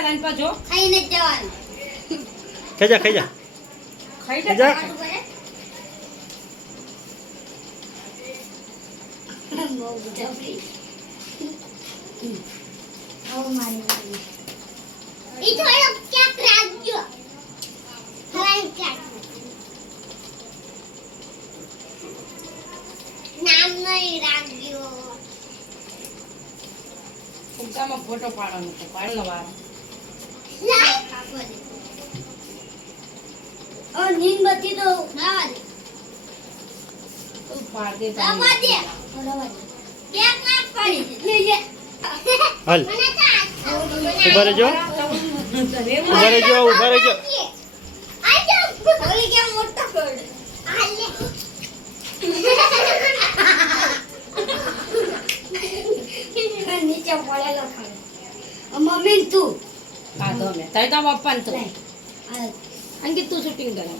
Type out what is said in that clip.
જા રાન પાછો ખાઈને જ જવાનું. ખાઈ જા ખાઈ જા ખાઈ જા. જા ખાટું કરે. બહુ જબરી. આવો મારી મારી. ઈ થોડો ક્યાંક રાખજો. હવાઈ ક્યાંક. નામ નહીં રાખજો. ફૂંકામાં ફોટો પાડવાનો છે પાડનો વાર નીંદબત્તી તો નાવા દે. તું પાડ દે નાવા દે. કેક ના પાડી દે. લે. હાલ મને તો ઉભા રહેજો ઉભા રહેજો આ જો ઓલી કેમ મોટો કર. આ લે. નીચે પડેલો ખાય. મમ્મી તું આ દો મે તાઈ તા પપ્પા ને તો લે. આ અંકિત તું શૂટિંગ કરે